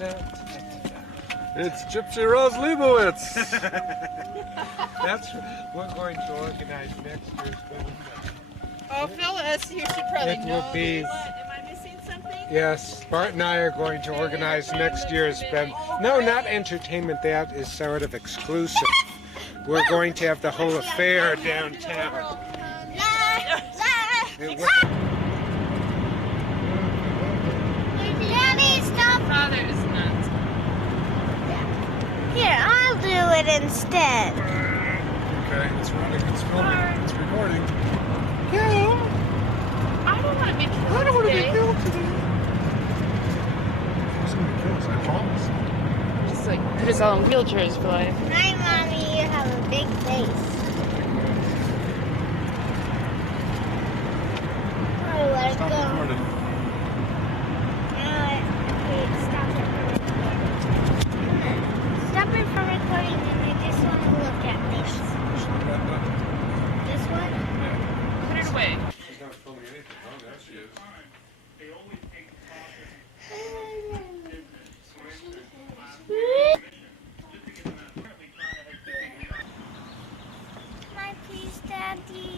It's Gypsy Rose Leibowitz. That's what we're going to organize next year's film. Oh, Phyllis, you should probably It know will be. this. Am I missing something? Yes, Bart and I are going to organize next year's film. No, not entertainment. That is sort of exclusive. We're going to have the whole affair downtown. Daddy, stop. Father is nuts. Here, I'll do it instead. Okay, it's running, it's filming, it's recording. I don't want to be killed I don't want to be today. killed today. Who's going to kill us? I promise. Just like put us all in wheelchairs for life. Hi, Mommy, you have a big face. Oh, let it Stop go. recording. Wait, stop it from recording. Stop it from recording, and I just want to look at this. This one? Put it away. She's not filming anything. Oh, there she is. Can I please, Daddy?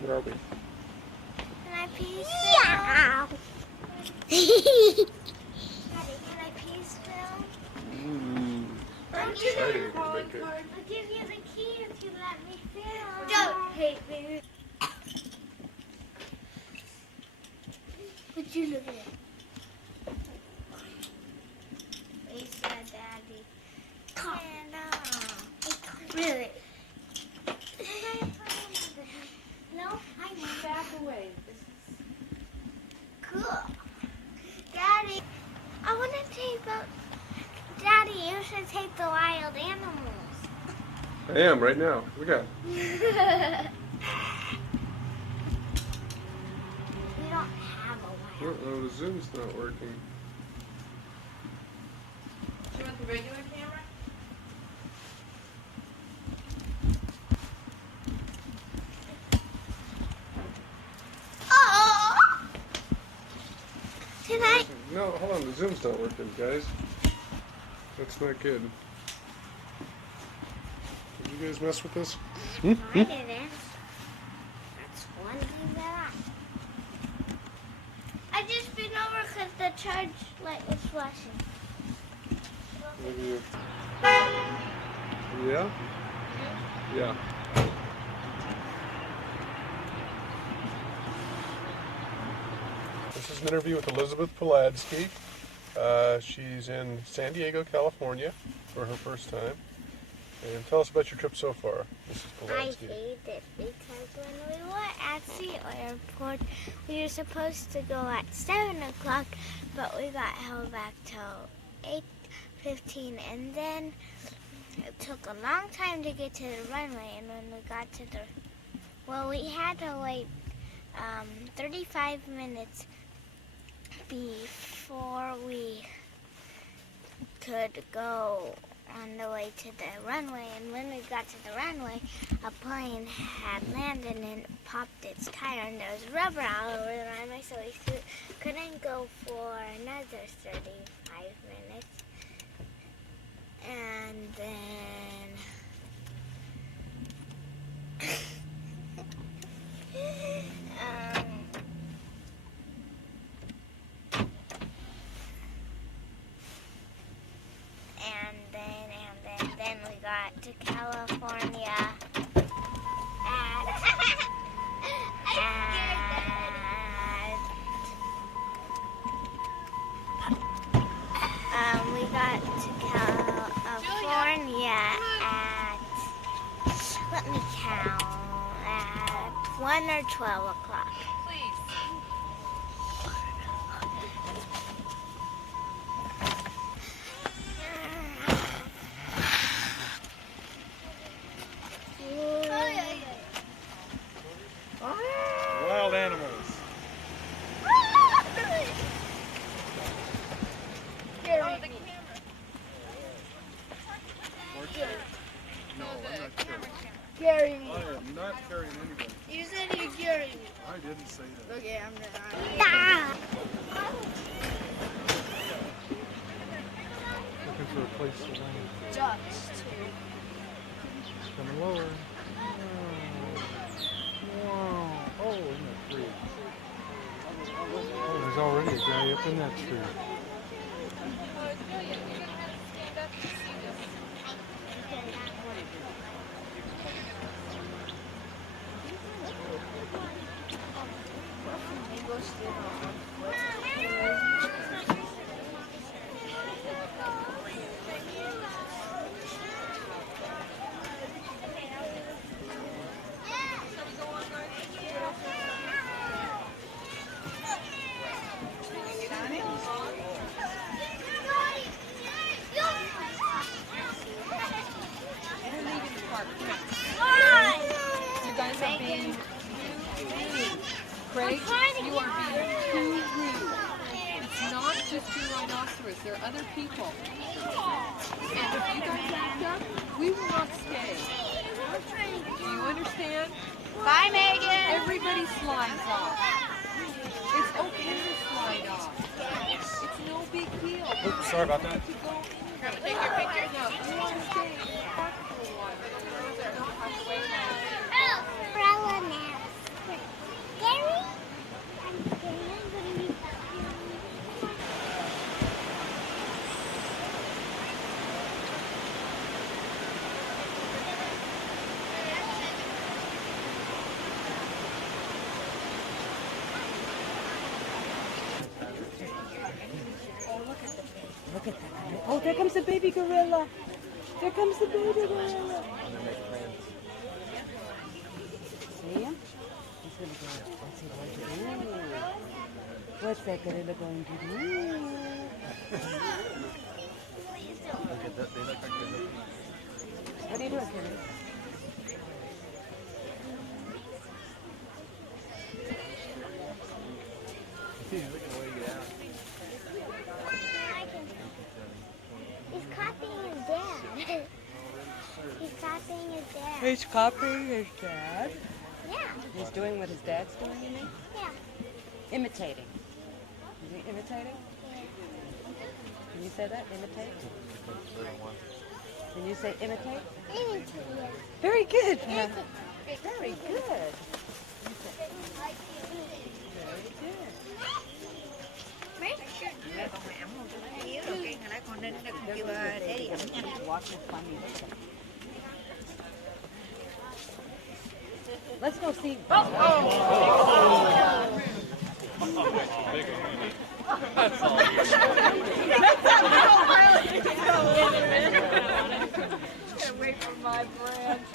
Where are we? Can I please film? Daddy, can I please film? I'll give Exciting. you Big kid. I'll give you the key if you let me film. Don't hate me. Would you look at it? He said, Daddy. And, really? No, I went back away. Cool. Daddy, I want to take the... Daddy, you should take the wild animals. I am right now. We got. We don't have a wild. Oh, the Zoom's not working. Do you want the regular camera? Oh! Tonight. No, hold on. The Zoom's not working, guys. That's not good. Did you guys mess with this? I didn't. That's one thing that I just been over because the charge light was flashing. Maybe you... Yeah? Yeah. This is an interview with Elizabeth Poladsky. She's in San Diego, California for her first time. And tell us about your trip so far, Mrs. I Poladsky. hate it because when we were at the airport, we were supposed to go at 7 o'clock, but we got held back till 8:15, and then it took a long time to get to the runway, and when we got to the... Well, we had to wait 35 minutes before we could go on the way to the runway, and when we got to the runway, a plane had landed and it popped its tire, and there was rubber all over the runway, so we couldn't go for another 35 minutes. And then then we got to California we got to California at, let me count, at 1 or 12 o'clock. Please. Wild animals. Oh, the camera. No, I'm not carrying. Carry me. I am not carrying anybody. You said you carry me. I didn't say that. Okay, I'm not. or a place to land? Ducks too. Coming lower. Wow. Oh, in that tree. Oh, there's already a guy up in that tree. You guys are being Craig, you are being too rude. It's not just the rhinoceros, there are other people. And if you guys act up, we will not stay. Do you understand? Bye, Megan. Everybody slides off. It's okay to slide off. It's no big deal. Oops, sorry about that. To go in. Take your picture. No, you want to stay in the park for a while. Don't have to wait now. Umbrella now. Gary? I'm scared. Look at that. Oh, there comes the baby gorilla. There comes the baby gorilla. See him? He's going to go. What's he going to do? What's that gorilla going to do? What are you doing, Kitty? He's copying his dad. He's copying his dad. He's copying his dad. Yeah. He's doing what his dad's doing, you mean? Yeah. Imitating. Is he imitating? Can you say that? Imitate? Can you say imitate? Very good. Very good. Very good. Let's go see. Can't wait for my branch.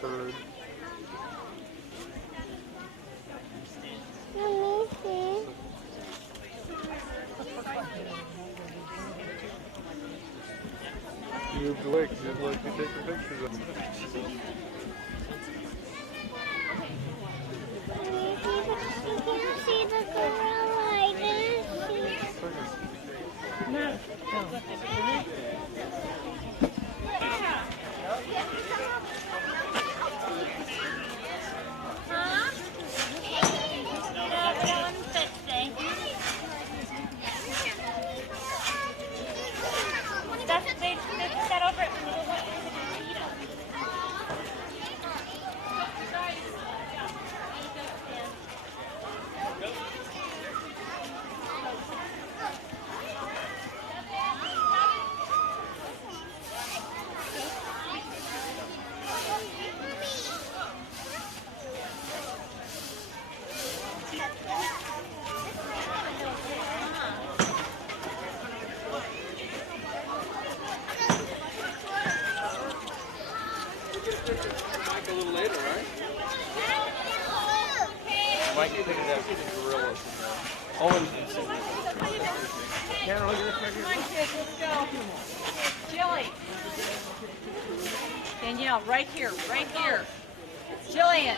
Turd. You moved away because you didn't let me take the pictures of it. You can't see the gorilla. I didn't see. Mike a little later, right? Mike, you think that's gorillas in there? Oh, and Carol, you're right here. Come on, kids, let's go. Jilly. Danielle, right here, right here. Jillian.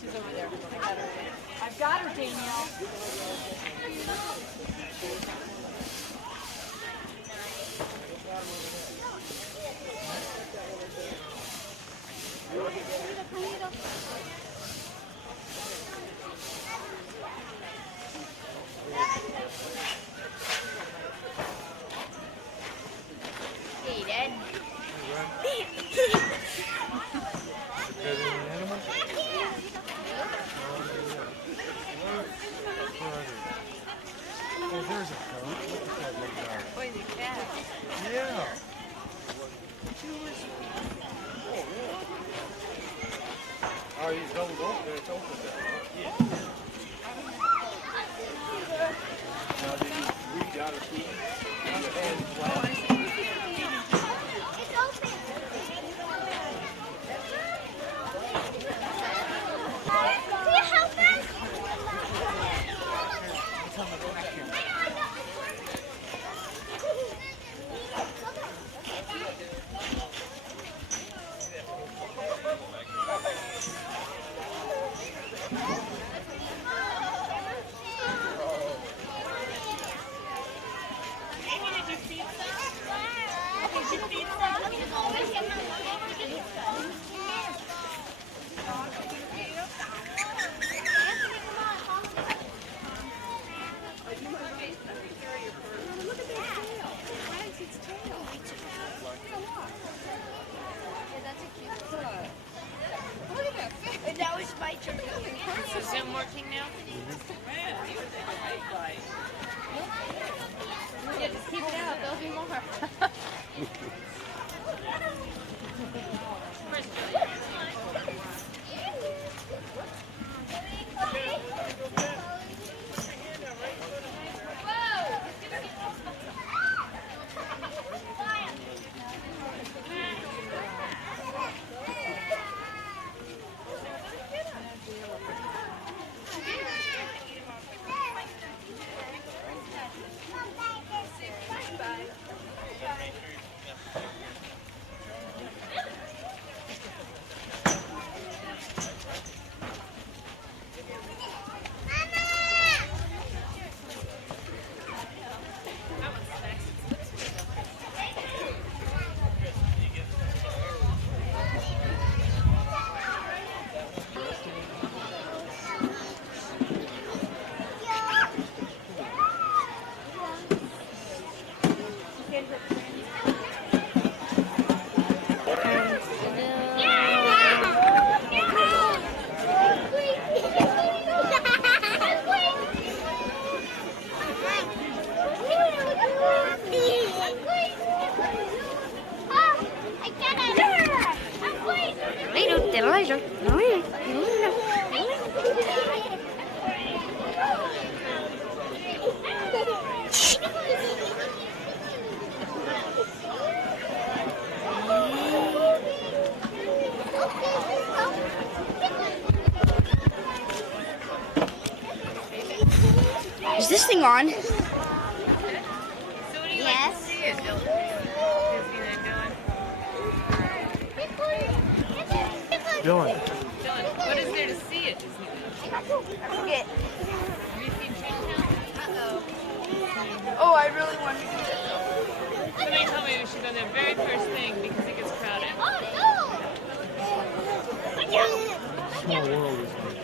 She's over there. I've got her, Danielle. Oh, there's a coat. Look at that big dog. Boy, the cat. Yeah. Oh, you doubled open. It's open there. Yeah. Now, did you read out of feet? Is the Zoom working now? Yeah, just keep it out. There'll be more. Is this thing on? So what do you like Yes. to see it, Dylan? Dylan. Dylan, what is there to see at Disneyland? Forget. Have you seen Chinatown? Oh, I really want to do that. Somebody told me we should go there very first thing because it gets crowded. Small world is like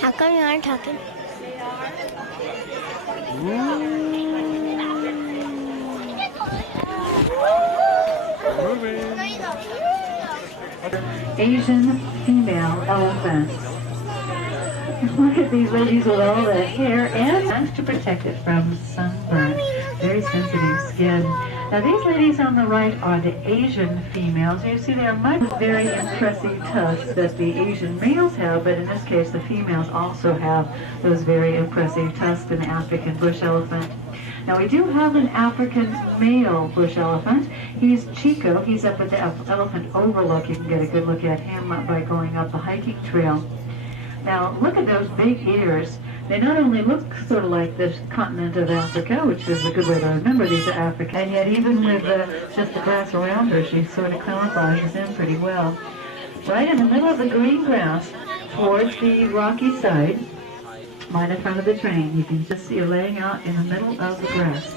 How come you aren't talking? Asian female elephants. Look at these ladies with all the hair and to protect it from sunburn. Very sensitive skin. Now these ladies on the right are the Asian females. You see they are much very impressive tusks that the Asian males have, but in this case the females also have those very impressive tusks in the African bush elephant. Now we do have an African male bush elephant. He's Chico. He's up at the elephant overlook. You can get a good look at him by going up the hiking trail. Now look at those big ears. They not only look sort of like the continent of Africa, which is a good way to remember these are Africa, and yet even with just the grass around her, she sort of camouflages them pretty well. Right in the middle of the green grass, towards the rocky side, right in front of the train, you can just see her laying out in the middle of the grass.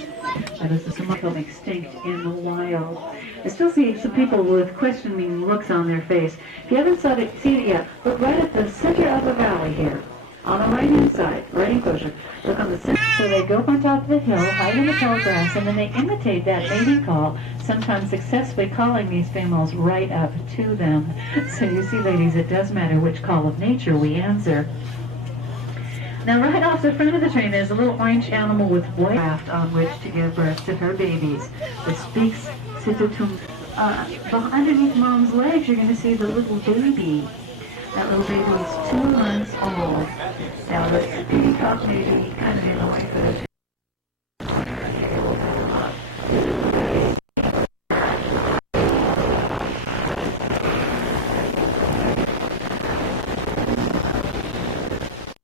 That is become extinct in the wild. I still see some people with questioning looks on their face. If you haven't seen it yet, look right at the center of the valley here. On the right-hand side, right enclosure. Look on the center. So they go up on top of the hill, hide in the tall grass, and then they imitate that mating call, sometimes successfully calling these females right up to them. So you see, ladies, it does matter which call of nature we answer. Now, right off the front of the train, there's a little orange animal with white raft on which to give birth to her babies. This speaks Situtum. Underneath Mom's legs, you're going to see the little baby. That little baby is 2 months old. Now, the peacock may be kind of in the way for this.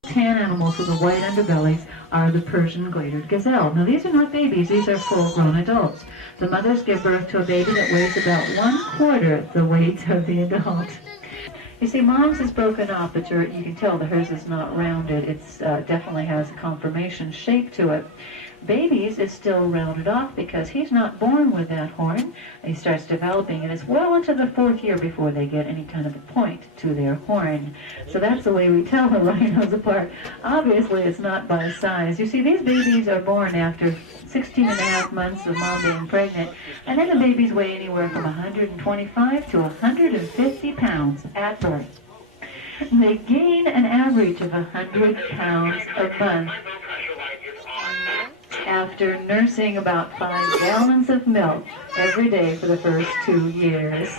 Tan animals with the white underbellies are the Persian gladered gazelle. Now these are not babies, these are full-grown adults. The mothers give birth to a baby that weighs about 1/4 the weight of the adult. You see, Mom's is broken off, but you can tell that hers is not rounded. It's definitely has a conformation shape to it. Baby's is still rounded off because he's not born with that horn. He starts developing, and it's well into the 4th year before they get any kind of a point to their horn. So that's the way we tell the rhinos apart. Obviously, it's not by size. You see, these babies are born after 16.5 months of Mom being pregnant, and then the babies weigh anywhere from 125 to 150 pounds at birth. They gain an average of 100 pounds a month after nursing about 5 gallons of milk every day for the first 2 years.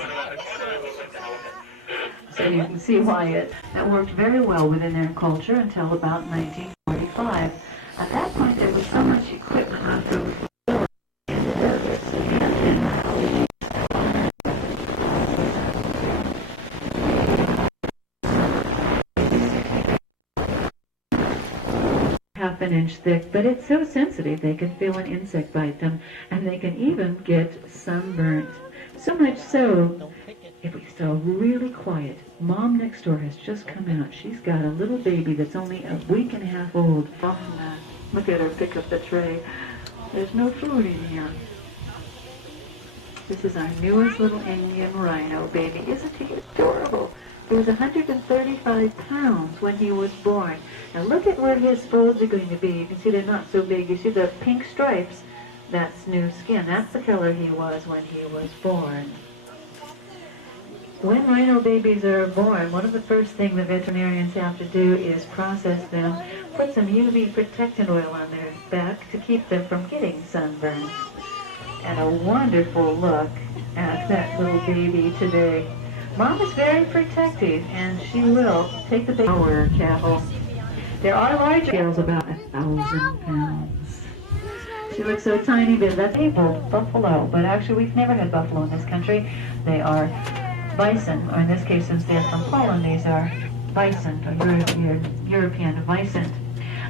So you can see why that worked very well within their culture until about 1945. At that point, there was so much equipment on food. Half an inch thick, but it's so sensitive they can feel an insect bite them, and they can even get sunburnt. So much so, if we stay really quiet, Mom next door has just come out. She's got a little baby that's only a week and a half old. Look at her pick up the tray. There's no food in here. This is our newest little Indian rhino baby. Isn't he adorable? He was 135 pounds when he was born. Now look at where his folds are going to be. You can see they're not so big. You see the pink stripes? That's new skin. That's the color he was when he was born. When rhino babies are born, one of the first things the veterinarians have to do is process them, put some UV protectant oil on their back to keep them from getting sunburned. And a wonderful look at that little baby today. Mom is very protective, and she will take the baby. Our cattle. There are larger scales, about 1,000 pounds. She looks so tiny, but that's able buffalo. But actually, we've never had buffalo in this country. They are bison, or in this case, since they're from Poland, these are bison, or European bison.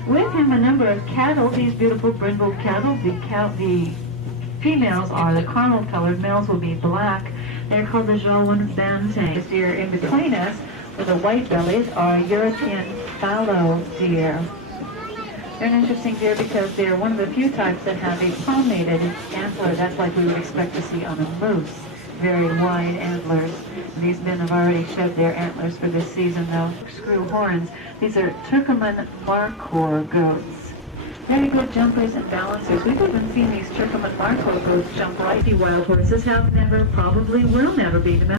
With him, a number of cattle, these beautiful brindled cattle. The females are the caramel-colored, males will be black. They're called the Jolwen Banteng. This deer in between us, with the white bellies, are European fallow deer. They're an interesting deer because they're one of the few types that have a palmated antler. That's like we would expect to see on a moose. Very wide antlers. These men have already shed their antlers for this season, though. Screw horns. These are Turkoman Markhor goats. Very good jumpers and balancers. We've even seen these Turkoman Markhor goats jump right. The wild horses have never, probably will never be